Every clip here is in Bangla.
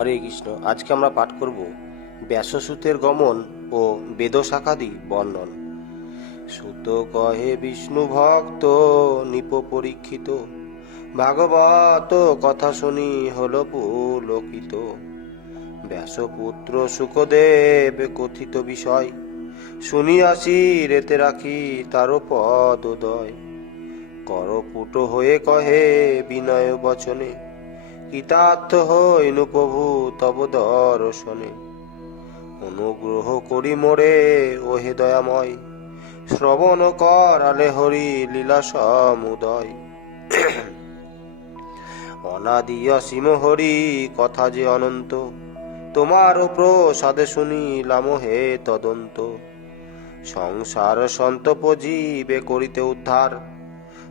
হরে কৃষ্ণ, আজকে আমরা পাঠ করব ব্যাসসূতের গমন ও বেদশাখাদি বর্ণন। সুত কহে বিষ্ণু ভক্ত, নিপ পরীক্ষিত, ভাগবত কথা শুনি হল পুলকিত। ব্যাসপুত্র সুখদেব কথিত বিষয়, শুনি আসি রেতে রাখি তার পদোদয়। করপুট হয়ে কহে বিনয় বচনে কৃতার্থ হইনু প্রভু, তব দর্শনে। অনুগ্রহ করি মোরে ওহে দয়াময়। শ্রবণ করালে হরি লীলা সমুদয়। অনাদি অসীম হরি, কথা যে অনন্ত। তোমার প্রসাদে শুনিলাম হে তদন্ত। সংসার সন্তপ জীবে করিতে উদ্ধার।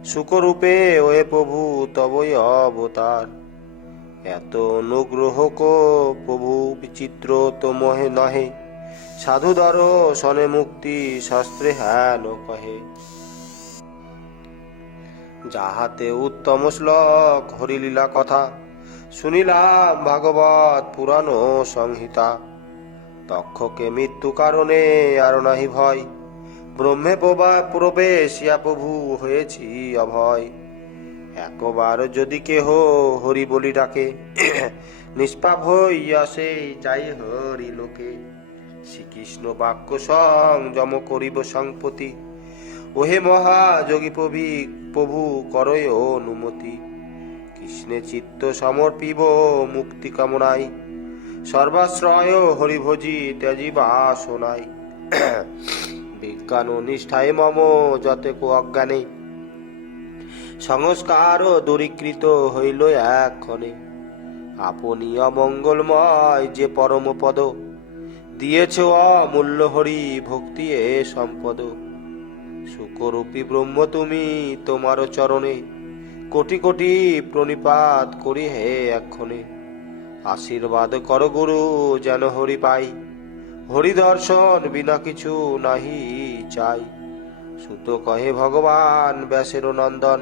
সুখরূপে ওয়ে প্রভু, তবই অবতার। এত অনুগ্রহ প্রভু বিচিত্র তো মোহে নহে। সাধু দর্শনে মুক্তি শাস্ত্রে হ্যান কহে। যাহাতে উত্তম শ্লোক হরিলীলা কথা, শুনিলাম ভাগবত পুরাণ সংহিতা। তক্ষকে মৃত্যু কারণে আর নাহি ভয়। ব্রহ্মে প্রবেশিয়া প্রভু হয়েছি অভয়। একবার যদি কেহ হরি বলি ডাকে, নিষ্পাপ হইয়া সে যাই হরি লোকে। শ্রীকৃষ্ণ বাক্য সংযম করিব সংপতি ওহে মহাযোগী প্রভি প্রভু করয় অনুমতি। কৃষ্ণে চিত্ত সমর্পিব, মুক্তি কামনাই। সর্বাশ্রয় হরিভোজি ত্যাজি বাসনাই বিজ্ঞান নিষ্ঠায় মম যতে কো অজ্ঞানে। সংস্কার দূরীকৃত হইল এক্ষণে। আপনি অমঙ্গলময় যে পরম পদ, দিয়েছ অমূল্য হরি ভক্তি এ সম্পদ। সুকরূপী ব্রহ্ম তুমি তোমার চরণে, কোটি কোটি প্রণিপাত করি হে এক্ষণে। আশীর্বাদ কর গুরু যেন হরি পাই, হরি দর্শন বিনা কিছু নাহি চাই। সুত কহে ভগবান ব্যাসের নন্দন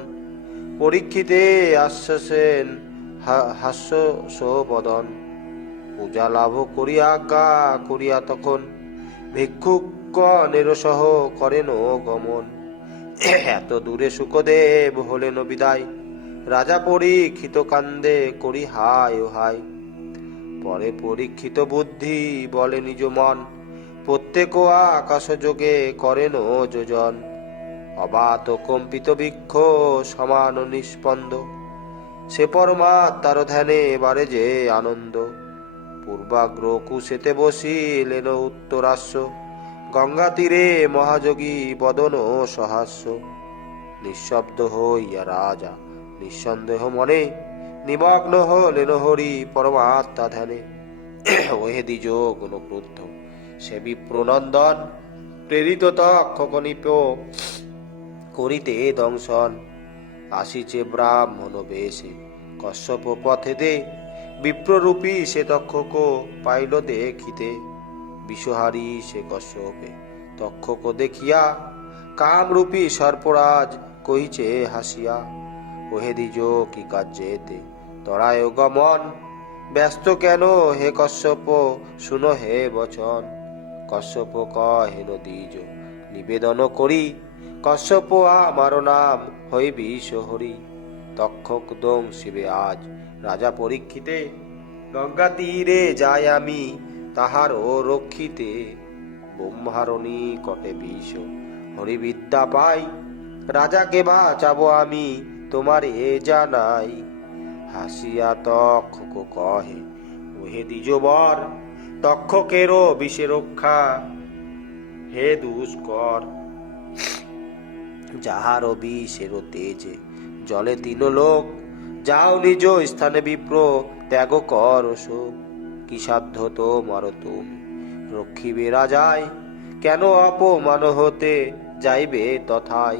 পরীক্ষিতে আশ্বাসেন হাস্য বদন পূজা লাভ করিয়া আজ্ঞা করিয়া তখন ভিক্ষুক নিরসহ করেন ও গমন। এত দূরে সুখদেব হলেন বিদায়। রাজা পরীক্ষিত কান্দে করি হায় হায়। পরে পরীক্ষিত বুদ্ধি বলে নিজ মন। প্রত্যেক আকাশ যোগে করেন যোজন। অবাত কম্পিত বৃক্ষ সমান ও নিষ্পন্দ। সে পরমাত্মার ধ্যানে বারে যে আনন্দ। পূর্বাগ্র কুশেতে বসিলেন উত্তরাস্য গঙ্গা তীরে মহাযোগী বদন ও সহাস্য। নিঃশব্দ হইয়া রাজা নিঃসন্দেহ মনে নিমগ্ন হলেন হরি পরমাত্মা ধ্যানে। ওহে দ্বিজ গুণ ক্রুদ্ধ সে বিপ্রনন্দন, প্রেরিত তক্ষকনিপ করিতে দংশন। আসিছে ব্রাহ্মণ বেশে কশ্যপ পথে দে, বিপ্ররূপী সে তক্ষক পাইল দেখিতে। বিষহারি সে কশ্যপে তক্ষক দেখিয়া, কামরূপী সর্পরাজ কহিছে, হাসিয়া, ওহে দ্বিজ কি কার্যেতে তরায় গমন, ব্যস্ত কেন হে কশ্যপ? শুনো হে বচন। কশ্যপ কহেন দ্বিজ, নিবেদন করি কশ্যপ আমার নাম হইবি হরি। তক্ষক দং শিবে আজ, রাজা পরীক্ষিতে। গঙ্গা তীরে যাই আমি, তাহার ও রক্ষিতে। ব্রহ্মারণী কটে বিষ, হরিবিদ্যা পাই। রাজাকে বাঁচাবো আমি, তোমার এ জানাই। হাসিয়া তক্ষক কহে, ওহে দ্বিজবর, তক্ষকেরও বিষে রক্ষা। হে দুষ্কর যাহার বিষের তেজে। জলে তিন লোক, যাও নিজ স্থানে বিপ্র, ত্যাগ কর শোক। কি সাধ্য তোমার তুমি? রক্ষিবে রাজায় কেন অপমান হতে যাইবে তথাই?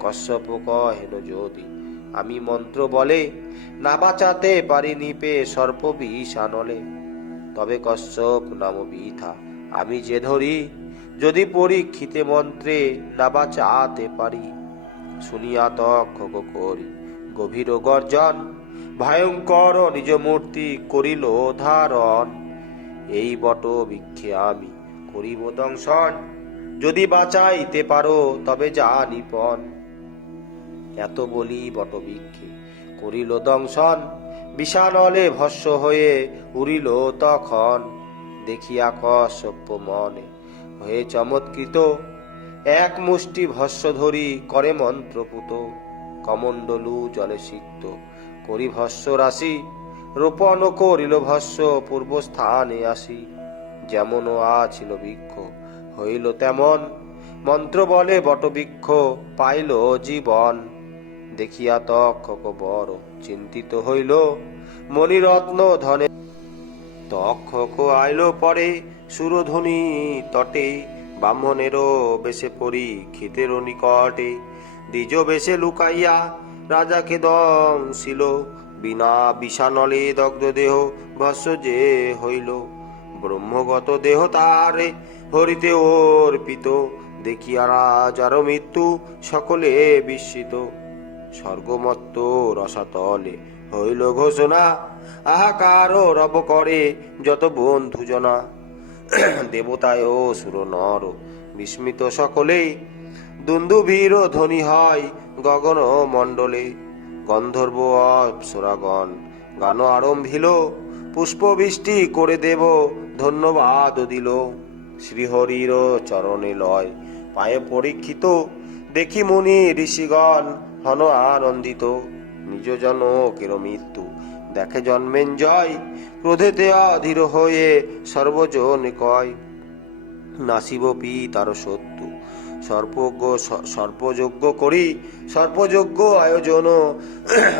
কশ্যপ কহেন যদি, আমি মন্ত্র বলে, না বাঁচাতে পারি নিপে সর্প বিষ আনলে। তবে কশ্যপ নাম বৃথা আমি যে ধরি যদি পরীক্ষিতে মন্ত্রে, না বাঁচাতে পারি। শুনিয়া তক্ষক করি, গভীর গর্জন। ভয়ঙ্কর নিজ মূর্তি করিল ধারণ। এই বট বৃক্ষে আমি করিব দংশন। যদি বাঁচাইতে পারো, তবে যা নিপন। এত বলি বটবৃক্ষে করিল দংশন। বিষানলে ভস্য হয়ে উড়িল তখন। দেখিয়া কশ্যপ মনে হয়ে চমৎকৃত। এক মুষ্টি ভস্য ধরি করে মন্ত্রপুত। কমণ্ডলু জলে সিক্ত। করি ভস্য রাশি। রোপণ করিল ভস্য পূর্ব স্থানে আসি। যেমন আছিল বৃক্ষ, হইল তেমন। মন্ত্র বলে বটবৃক্ষ পাইল জীবন। দেখিয়া তক্ষক বড় চিন্তিত হইল। মণিরত্ন ধনে তক্ষক আইল পরে সুরধ্বনি তটে, ব্রাহ্মণেরও বেশে পড়ি ক্ষেতেরও নিকটে। দ্বিজ বেশে লুকাইয়া রাজাকে দংশিল বিনা বিষানলে দগ্ধ দেহ ভস্য যে হইল। ব্রহ্মগত দেহ তারে হরিতে অর্পিত, দেখিয়া রাজার মৃত্যু সকলে বিস্মিত। স্বর্গমত্ত রসাতলে হইল ঘোষণা, আহাকার রব করে যত বন্ধুজনা দেবতায় ও সুর নর বিস্মিত সকলে দুন্দুভীর ধ্বনি হয় গগন মণ্ডলে। গন্ধর্ব অপ্সরাগণ গান আরম্ভিল, পুষ্পবৃষ্টি করে দেব, ধন্যবাদ দিল। শ্রীহরির চরণে লয়, পায়ে পরীক্ষিত, দেখি মুনি ঋষিগণ হন আনন্দিত। নিজ জন কের মৃত্যু দেখে জন্মেন জয়, ক্রোধেতে অধীর হয়ে সর্বজন কয় নাসিব পি তার সত্য সর্পজ্ঞ সর্পযজ্ঞ করি, সর্পযজ্ঞ আয়োজন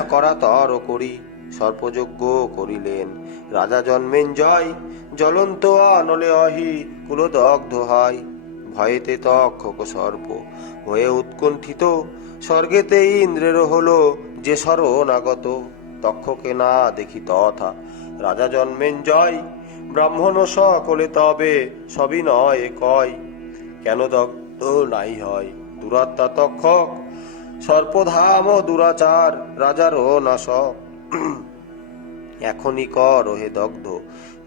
করা তর করি। সর্পযজ্ঞ করিলেন, রাজা জন্মেন জয়, জ্বলন্ত আনলে অহি কুলদগ্ধ হয়। ভয়েতে তক্ষক সর্প হয়ে উৎকণ্ঠিত, স্বর্গেতে ইন্দ্রের হলো যে শরণাগত। তক্ষকে না দেখি তথা। রাজা জন্মেন জয়, ব্রাহ্মণ সকলে তবে সবই নয় কয় কেন দগ্ধ নাই হয় দুরাত্মা তক্ষক, সর্পধাম দুরাচার রাজারও নাশক। এখনই কর হে দগ্ধ,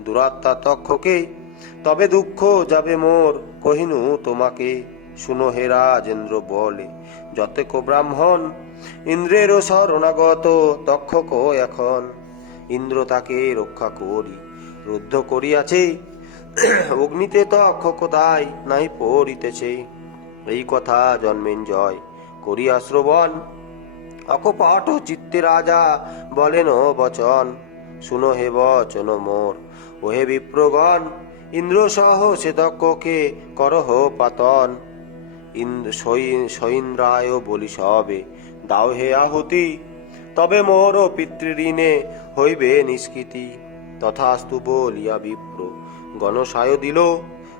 দুরাত্মা তক্ষকে, তবে দুঃখ যাবে মোর, কহিনু তোমাকে, শুনো হে রাজেন্দ্র বলে যতেক ব্রাহ্মণ, ইন্দ্রেরও শরণাগত তক্ষক এখন। ইন্দ্র তাকে রক্ষা করি, রুদ্ধ করিয়াছে। অগ্নিতে তক্ষক তাই নাই পড়িতেছে। এই কথা জন্মেন জয় করিয়া শ্রবণ। অকপট চিত্তে রাজা বলেন বচন, শুনো হে বচন মোর। ওহে বিপ্রগণ ইন্দ্র সহ সে দক্ষকে করহ পাতন। সৈন্দ্রায় বলি সবে। দাও হে আহুতি, তবে মোর পিতৃঋণে হইবে নিষ্কৃতি। তথাস্তু বলিয়া বিপ্র, গণসায় দিল,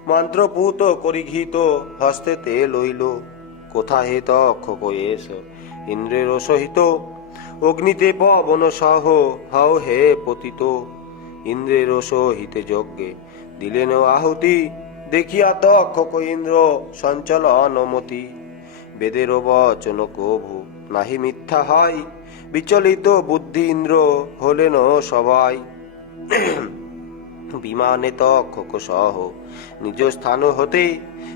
মন্ত্রপুত করি ঘিত হস্তেতে লইল। কোথা হে তক্ষক কয়েস ইন্দ্রের সহিত? অগ্নিতে পবন সহ হও হে পতিত। ইন্দ্রের সহিতে যজ্ঞে দিলেন আহুতি দেখিয়া তক্ষক ইন্দ্র সঞ্চল অনুমতি বেদের বচন কভু নাহি মিথ্যা হয় বিচলিত বুদ্ধি ইন্দ্র হলেন সবাই। বিমানে তক্ষক সহ নিজ স্থান হতে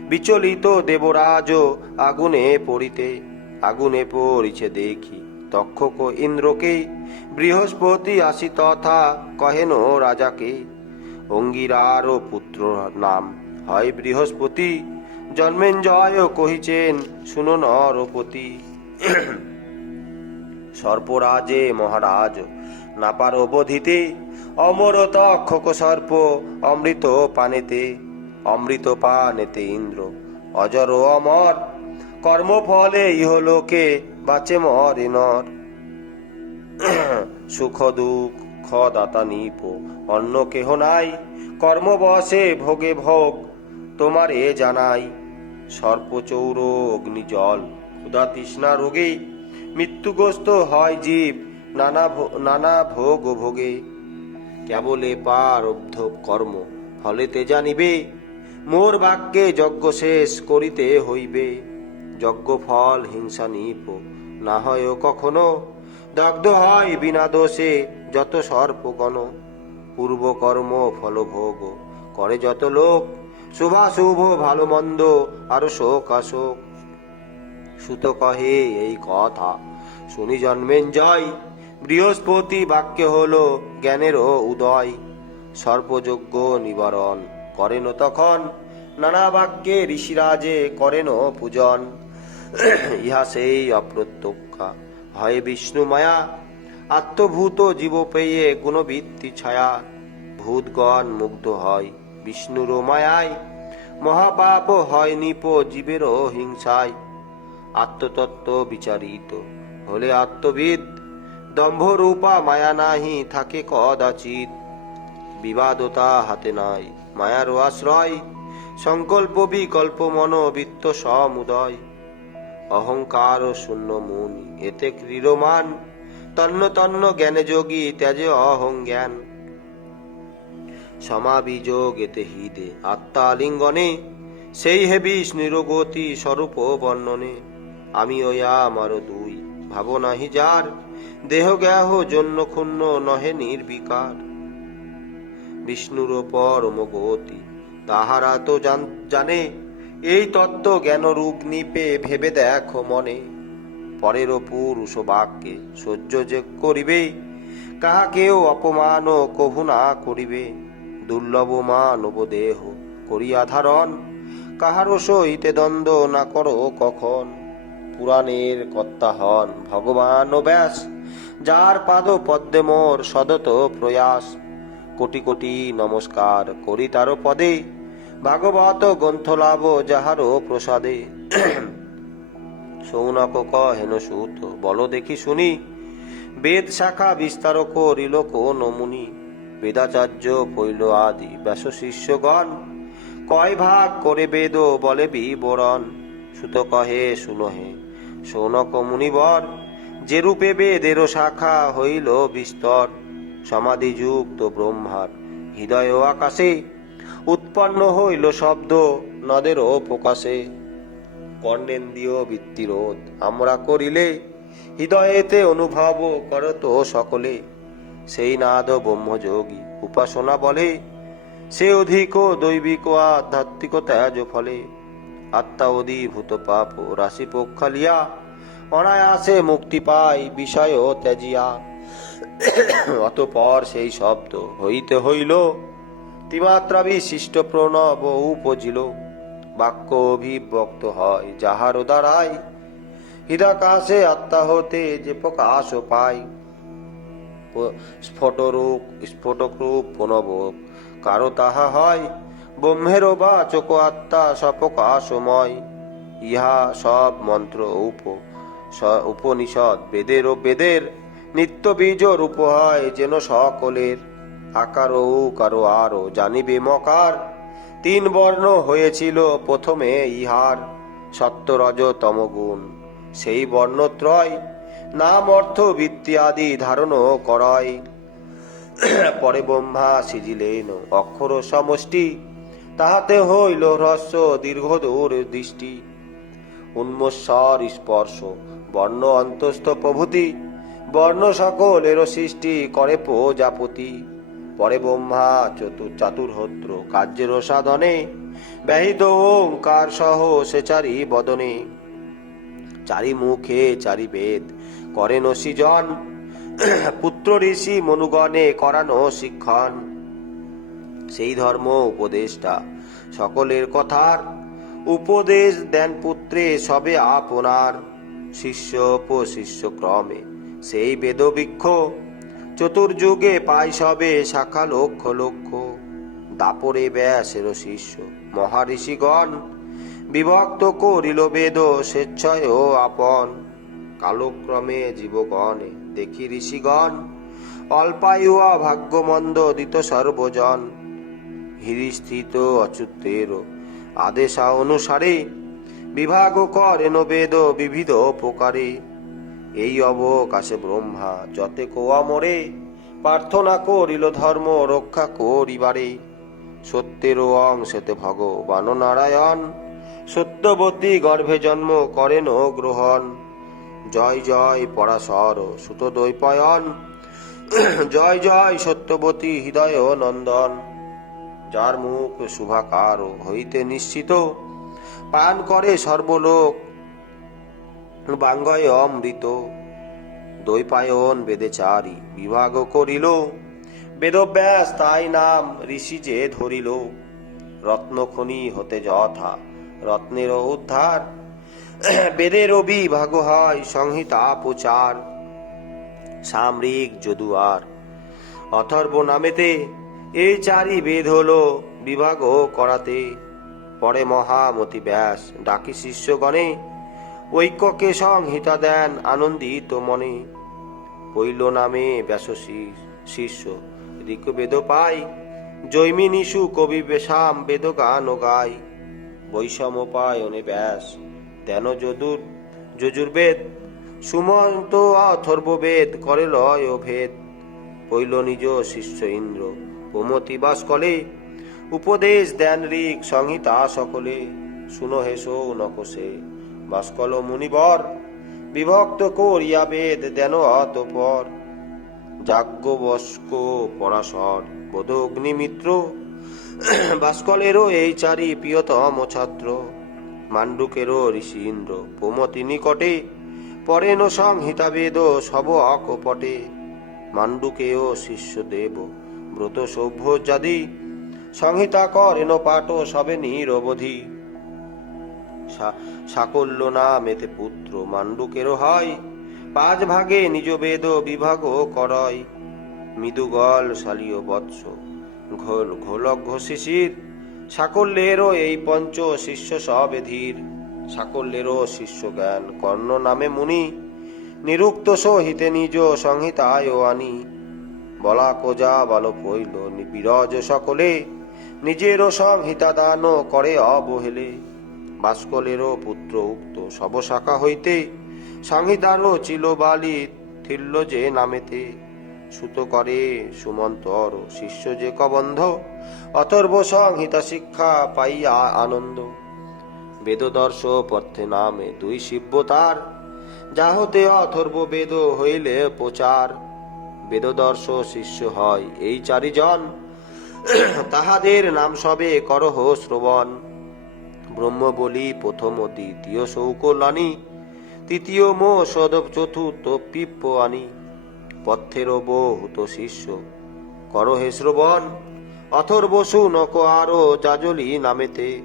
বিচলিত দেবরাজ আগুনে পড়িতে, আগুনে পড়িছে দেখি। তক্ষক ইন্দ্রকে বৃহস্পতি আসি তথা কহেন রাজাকে, অঙ্গিরার পুত্র নাম। হয় বৃহস্পতি। জন্মেন জয় কহিছেন, শুনো নরপতি সর্পরাজে মহারাজ না পার বোধিতে অমর তক্ষক সর্প অমৃত পানেতে অমৃত পানেতে ইন্দ্র, অজর অমর, কর্মফলে ইহলোকে বাঁচে মরে নর সুখ দুঃখ দাতা নিপ অন্য কেহ নাই, কর্মবশে ভোগে ভোগ তোমার এ জানাই, সর্পচৌর অগ্নি জল ক্ষুধা তৃষ্ণা রোগে মৃত্যুগ্রস্ত হয় জীব নানা নানা ভোগ ভোগে। কেবলে পারব্ধ কর্ম ফলেতে জানিবে মোর বাক্যে যজ্ঞ শেষ করিতে হইবে। যজ্ঞ ফল হিংসা নিপ, না হয় কখনো। দগ্ধ হয় বিনা দোষে যত সর্পগণ। পূর্বকর্ম ফলভোগ, করে যত লোক শুভাশুভ ভালো মন্দ আর শোক আসোক সুত কহে এই কথা, শুনি জন্মেন জয়। বৃহস্পতি বাক্য হলো জ্ঞানেরও উদয়। সর্বযোগ্য নিবারণ করেন তখন, নানা বাক্যে ঋষিরাজে করেন পূজন। ইহা সেই অপ্রত্যক্ষা। হয় বিষ্ণু মায়া, আত্মভূত জীব পেয়ে গুণবৃত্তি ছায়া। ভূতগণ মুগ্ধ হয়। বিষ্ণুর মায়ায় মহাপাপ হয় নিপ জীবের হিংসায় আত্মতত্ত্ব বিচারিত হলে আত্মবিদ, দম্ভরূপা মায়া নাহি থাকে কদাচিত বিবাদতা হাতে নাই মায়ার আশ্রয়, সংকল্প বিকল্প মন বৃত্ত সমুদয়। অহংকার ও শূন্য মুনি, এতে ক্রীড়মান, তন্ন তন্ন জ্ঞানে যোগী, ত্যাজে অহং জ্ঞান। সমাবিযোগ এতে হৃদে আত্মা আলিঙ্গনে সেই হে বিষ্ণুর গতি স্বরূপ বর্ণনে। আমি ওয়া আমারও দুই ভাবনাহি যার, দেহ জ্ঞাহ জন্য ক্ষুণ্ণ নহে নির্বিকার। বিষ্ণুর পরম গতি তাহারা তো জান- জানে, এই তত্ত্ব জ্ঞান রূপ নিপে ভেবে দেখো মনে। পরের পুরুষ বাক্যে সহ্য যে করিবে, কাহাকেও অপমান কভু না করিবে। দুর্লভ মানব দেহ করিয়া ধারণ, কাহারও সহিতে দ্বন্দ্ব না করো কখন। পুরাণের কর্তা হন ভগবান ও ব্যাস, যার পাদ পদ্মে মোর সদত প্রয়াস। কোটি কোটি নমস্কার করি তার পদে, ভাগবত গ্রন্থ লাভ যাহারও প্রসাদে। সৌনক কহেন সুত, বল দেখি শুনি, বেদ শাখা বিস্তার করিল কোন মুনি। বেদাচার্য পৈল আদি। ব্যাস শিষ্যগণ, কয় ভাগ করে বেদ বলে বিবরণ? সুত কহে শুনহে সৌনক মুনিবর যে রূপে বেদেরও শাখা হইল বিস্তর, সমাধিযুক্ত ব্রহ্মার হৃদয় আকাশে উৎপন্ন হইল শব্দ নদেরও প্রকাশে। কর্ণেন্দ্রিয় বৃত্তিরোধ আমরা করিলে হৃদয়েতে অনুভব করত সকলে। সেই নাদ ব্রহ্মযোগী। উপাসনা বলে, সে অধিক দৈবিক ও আধ্যাত্মিক ত্যাজ ফলে। আত্মা অধিভূত পাপ রাশি পক্ষালিয়া অনায়াসে মুক্তি পায় বিষয় ত্যাজিয়া। অতপর সেই শব্দ হইতে হইল, তিমাত্রা বিশিষ্ট প্রণব উপজিল। বাক্য অভিব্যক্ত হয় যাহার দ্বারাই। হৃদাকাশে আত্মা হতে যে প্রকাশ পায়। স্ফোটরূপ স্ফোটক রূপ প্রণব কারও তাহা হয় ব্রহ্মের বা চোখ আত্মা সপ্রকাশময় ইহা সব মন্ত্র উপ উপনিষদ। বেদের ও বেদের নিত্য বীজ রূপ হয় যেন সকলের। আকার ও কারও আরও জানিবে মকার। তিন বর্ণ হয়েছিল প্রথমে ইহার সত্য রজ তমগুণ। সেই বর্ণত্রয় নাম অর্থ বৃত্তি আদি ধারণ করয় পরে ব্রহ্মা সিজিলেন, অক্ষর সমষ্টি, তাহাতে হইল হ্রস্ব দীর্ঘদূর দৃষ্টি। উন্মস্বর স্পর্শ, বর্ণ অন্তস্থ প্রভৃতি, বর্ণ সকলেরও সৃষ্টি করে প্রজাপতি। পরে ব্রহ্মা চতু চাতুর্হদ্র কার্যের সাধনে, ব্যহিত ওঙ্কার সহ সে চারি বদনে। চারি মুখে চারি বেদ করেন সৃজন পুত্র ঋষি মনুগণে করানো শিক্ষণ। সেই ধর্ম উপদেশটা সকলের কথার উপদেশ দেন পুত্রে সবে আপনার। শিষ্য শিষ্য ক্রমে সেই বেদবৃক্ষ চতুর্যুগে পাই সবে শাখা লক্ষ লক্ষ। দাপরে ব্যাসের শিষ্য মহারিষিগণ বিভক্ত করিল বেদ স্বেচ্ছয় ও আপন। কালক্রমে জীবগণে, দেখি ঋষিগণ অল্পায়ু ভাগ্যমন্দ দিত সর্বজন। হৃদিস্থিত অচ্যুতের আদেশা অনুসারে বিভাগ করেন বেদ বিবিধ প্রকারে। এই অবকাশে ব্রহ্মা যতে কোয়া মরে, প্রার্থনা করিল ধর্ম রক্ষা করিবারে। সত্যের অংশেতে ভগবান নারায়ণ, সত্যবতী গর্ভে জন্ম করেন গ্রহণ। জয় জয় পরাশর সুত দৈপয়ন জয় জয় সত্যবতী হৃদয় নন্দন। যার মুখ শুভাকার হইতে নিশ্চিত, পান করে সর্বলোক। বাঙ্গয় অমৃত, দৈপায়ন বেদে চারি বিভাগ করিল। বেদব্যাস তাই নাম ঋষি যে ধরিল। রত্নখনি হতে যথা, রত্নের উদ্ধার বেদের বিভাগ হয় সংহিতা প্রচার। সামরিক যদুয়ার। অথর্ব নামেতে এই চারি বেদ হলো বিভাগ করাতে। পরে মহামতি ব্যাস ডাকি শিষ্যগণে ঐক্যকে সংহিতা দেন আনন্দিত মনে। পৈল নামে ব্যাস শিষ্য, ঋগ্বেদ পাই জৈমি নিশু কবি বেশাম বেদ গান ও গাই বৈষম পায়নে ব্যাস। দেন যদুর যজুর্বেদ। সুমন্ত অথর্ব বেদ করে লয় ভেদ পৈল নিজ শিষ্য ইন্দ্র প্রমতি বাস কলে উপদেশ দেন ঋক সংহিতা সকলে। শুনো হেসো নকশে বাসকল মুনিবর। বিভক্ত করিয়া বেদ দেন অতপর। যাজ্ঞবস্ক পরাশর বোধগ্নিমিত্র বাসকলেরও এই চারি প্রিয়তম ছাত্র। মান্ডুকেরও ঋষি ইন্দ্র প্রমতি নিকটে পরেন সংহিতা বেদ সব অকপটে মান্ডুকেও শিষ্য দেব ব্রত সভ্য যাদি সংহিতা করেন পাঠ সবে নিরবধি। সাকল্য নামেতে পুত্র মান্ডুকেরও হয়, পাঁচ ভাগে নিজ বেদ বিভাগ করয়। মৃদুগল শালীয় বৎস ঘোল, ঘোলক শিশির সাকল্যেরও এই পঞ্চ শিষ্য সবে ধীর সাকল্যেরও শিষ্য জ্ঞান কর্ণ নামে মুনি, নিরুক্ত সহিতে নিজ সংহিতায় আনি। বলা কোজা বালো পইল বিরজ সকলে, নিজেরও সংহিতা দান করে অবহেলে। বাস্কলেরও পুত্র উক্ত সব শাখা হইতে, সংহিতারও চিল বালি থিল্ল যে নামেতে। সুত করে সুমন্তর শিষ্য যে কবন্ধ, অথর্ব সংহিতা শিক্ষা পাইয়া আনন্দ। বেদদর্শ পথে নামে দুই শিব্য তার, যাহতে অথর্ব বেদ হইলে প্রচার। বেদদর্শ শিষ্য হয় এই চারিজন, তাহাদের নাম সবে করহ শ্রবণ। ব্রহ্ম বলি প্রথম দ্বিতীয় শৌকলানি, তৃতীয় মো সদব চতুর্থ পিপ্প আনি। পথের বহুত শিষ্য। কর হে শ্রবণ অথর্ব নক আরও যাজলি নামেতে।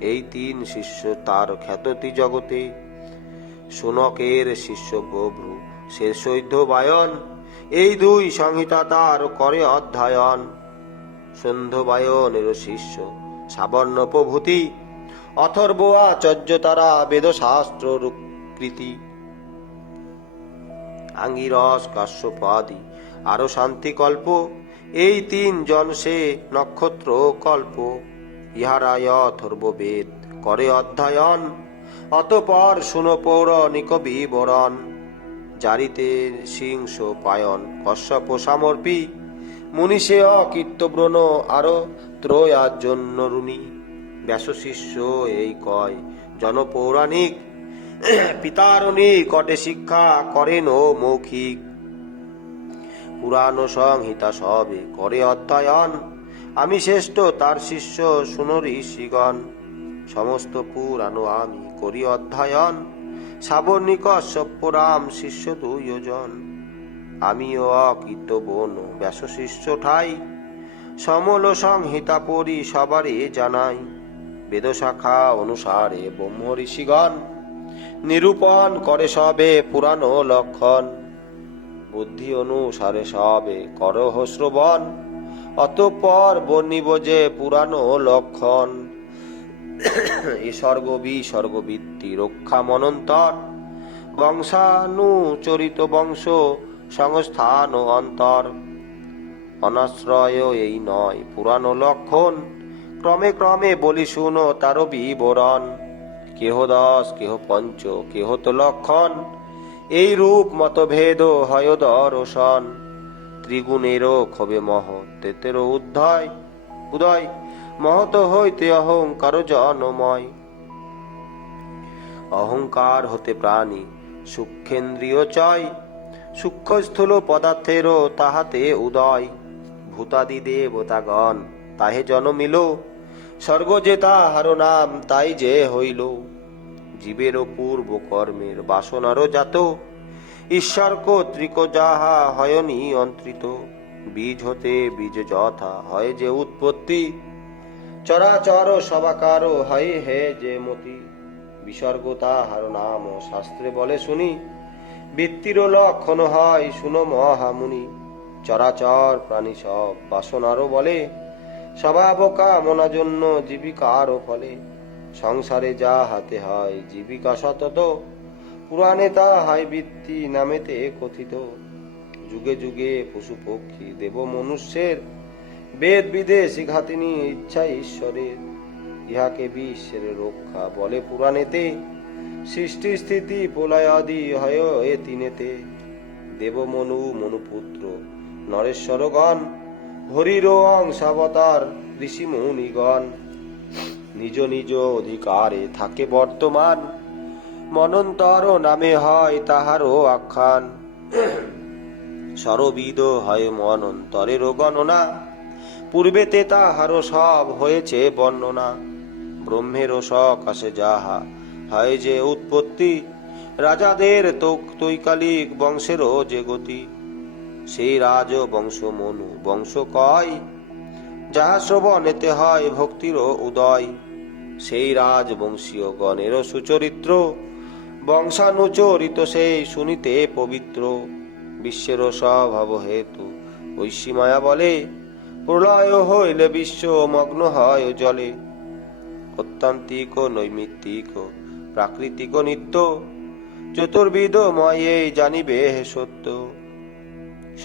এই তিন শিষ্য তার খ্যাততি জগতে। সুনকের শিষ্য গভ্রু, সে সৈধ্য বায়ন। এই দুই সংহিতা তার করে অধ্যয়ন। সন্ধ্যবায়নের শিষ্য, সাবর্ণ প্রভূতি। অথর্ব আচর্য তারা বেদশাস্ত্র কৃতি। আঙ্গিরস কাশ্যপাদি আরও শান্তি কল্প। এই তিন জন সে নক্ষত্র কল্প। ইহারায় করে অধ্যয়ন। অতপর শুনো পৌরাণিক বিবরণ জারিতে সিংস পায়ন, কশ্যপ সামর্পী। মুনিষে অকীর্তব্রণ আরও ত্রয়ার জন্য রুণী ব্যাস শিষ্য এই কয়, জনপৌরাণিক পিতারণী কটে শিক্ষা করেন ও মৌখিক। পুরাণ সংহিতা সবে করে অধ্যয়ন। আমি শ্রেষ্ঠ তার শিষ্য শুনো ঋষিগণ সমস্ত পুরাণ আমি করি অধ্যয়ন। সাবর্ণিক সপ্যরাম শিষ্য দুইজন আমিও অকৃত বন ব্যাস শিষ্য ঠাই। সমল সংহিতা পড়ি সবারই জানাই। বেদশাখা অনুসারে ব্রহ্ম ঋষিগণ। নিরূপণ করে সবে পুরাণ লক্ষণ। বুদ্ধি অনুসারে সবে করহ শ্রবণ, অতঃপর বর্ণিব যে পুরাণ লক্ষণ। এ স্বর্গ বিসর্গবৃত্তি রক্ষা মনন্তর, বংশানুচরিত বংশ সংস্থান ও অন্তর। অনাশ্রয় এই নয় পুরানো লক্ষণ, ক্রমে ক্রমে বলি শুনো তার বিবরণ কেহ দশ, কেহ পঞ্চ, কেহ তো লক্ষণ। এই রূপ মতভেদ হয় দর্শন। ত্রিগুণেরও ক্ষোভে মহ, তেতেরও উদ্ধয়, উদয়। মহত হইতে অহংকার জনময়। অহংকার হতে প্রাণী সূক্ষ্মেন্দ্রিয় চয়। সূক্ষ্মস্থূল পদার্থেরও তাহাতে উদয়। ভূতাদি দেবতাগণ, তাহে জনমিল। স্বর্গ যে তাহার নাম, তাই যে হইল। জীবের পূর্ব কর্মের বাসনারও জাত। ঈশ্বর কর্তৃক যাহা হয় নিয়ন্ত্রিত বীজ হতে বীজ যথা হয় যে উৎপত্তি। চরাচর সবাকার হয় হে যে মতি, বিসর্গ তাহার নাম শাস্ত্রে বলে শুনি। বৃত্তির লক্ষণ হয়, শুনো মহামুনি, চরাচর প্রাণী সব বাসনারও বলে। স্বভাব কামনা জন্য জীবিকারও ফলে। সংসারে যা হাতে হয়, জীবিকা সতত। পুরাণে তা হয় বৃত্তি নামেতে কথিত। যুগে যুগে পশু পক্ষী, দেব মনুষ্যের বেদ বিদেশি ঘাতিনি ইচ্ছা ঈশ্বরের। ইহাকে বিশ্বের রক্ষা বলে পুরাণেতে। সৃষ্টি, স্থিতি, প্রলয় আদি হয় এ তিনেতে। দেব মনু মনুপুত্র, নরেশ্বরগণ হরির অংশাবতার ঋষি মুনিগণ নিজ নিজ অধিকারে থাকে বর্তমান। মনন্তর নামে হয় তাহারও আখ্যান। সরবিদ হয় মনন্তরেরও গণনা। পূর্বেতে তাহারও সব হয়েছে বর্ণনা। ব্রহ্মেরও সকাশে যাহা হয় যে উৎপত্তি। রাজাদের তৈক- তৈকালিক বংশেরও যে গতি। সেই রাজ বংশ মনু। বংশ কয়? যাহা শ্রবণেতে হয় ভক্তিরও উদয়। সেই রাজবংশীয় গণেরও সুচরিত্র। বংশানুচরিত সেই শুনিতে পবিত্র। বিশ্বেরও স্বভাব হেতু ঐশী মায়া বলে, প্রলয় হইলে বিশ্ব মগ্ন হয় জলে। অত্যান্তিক, নৈমিত্তিক, প্রাকৃতিক নিত্য। চতুর্বিদ ময়ে জানিবে হে সত্য।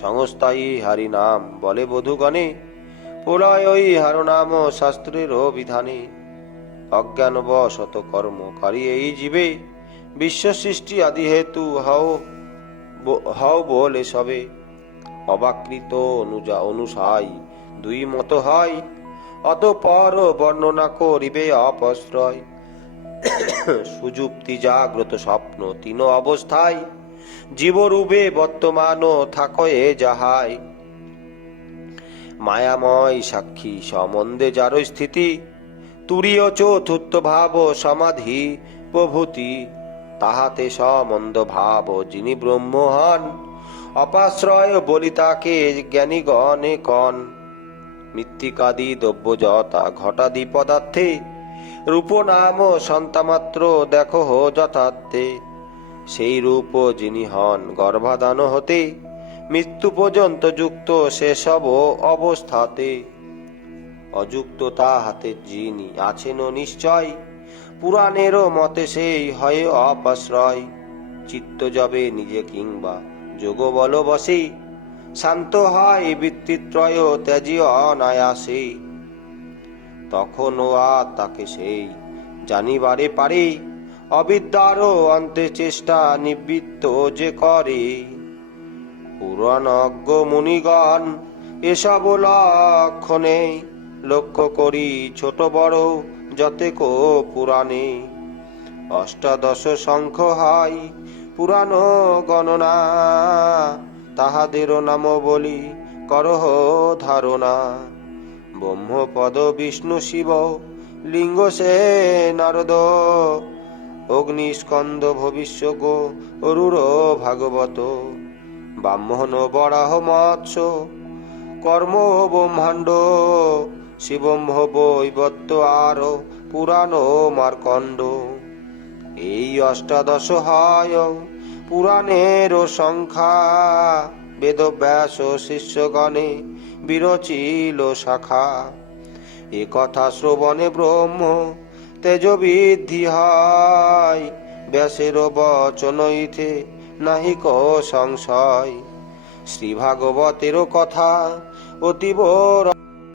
সংস্থায়ী হারি নাম বলে বধুগণে প্রলয়ই হার নাম শাস্ত্রের বিধানে অজ্ঞান বশত কর্মকারী এই জীবে বিশ্ব সৃষ্টি আদি হেতু হও হও বলে সবে। অবাকৃত অনুজা অনুসায়ী দুই মত হয়, অতপর বর্ণনা করিবে অপশ্রয়। সুযুক্তি জাগ্রত স্বপ্ন তিন অবস্থায় জীবরূপে বর্তমান থাকয়ে যাহাই। মায়াময় সাক্ষী সম্বন্ধে যার স্থিতি, তুরীয় চতুর্থ ভাব সমাধি প্রভূতি, তাহাতে সমন্দ ভাব যিনি ব্রহ্ম হন অপাশ্রয় বলি তাকে জ্ঞানী গণে কন মৃত্তিকাদি দ্রব্যজতা ঘটাদি পদার্থে রূপ নাম সন্তামাত্র দেখো যথার্থে। সেই রূপ যিনি হন গর্ভাধান হতে, মৃত্যু পর্যন্ত যুক্ত সেসব অবস্থাতে। অযুক্ত তাহাতে যিনি আছেন নিশ্চয়, পুরাণেরও মতে সেই হয় অপাশ্রয়। চিত্ত যবে নিজে কিংবা যোগ বল বসে, শান্ত হয় বৃত্তিত্রয় ত্যাজি অনায়াসে। তখন ও আর তাকে সেই জানিবারে পারে অবিদ্যারও অন্তে চেষ্টা নিবৃত্ত যে করে। পুরাণজ্ঞ মুনিগণ এসব লক্ষণে লক্ষ্য করি ছোট বড় যতেক পুরাণে। অষ্টাদশ সংখ্য হয় পুরাণ গণনা, তাহাদেরও নাম বলি করহ ধারণা। ব্রহ্মপদ, বিষ্ণু, শিব, লিঙ্গ, সে, নারদ অগ্নিস্কন্দ ভবিষ্য গো অরুর ভাগবত। ব্রাহ্মণ বরাহ মৎস্য কর্ম ব্রহ্মাণ্ড শিবম বৈবত্য আর, পুরাণ মার্কণ্ড। এই অষ্টাদশ হয়, পুরাণের সংখ্যা, বেদব্যাস শিষ্যগণে বিরচিল শাখা। এ কথা শ্রবণে ব্রহ্ম তেজ বৃদ্ধি হয় ব্যাসের বচনইতে নাহিক সংশয়। শ্রী ভাগবতের কথা অতীব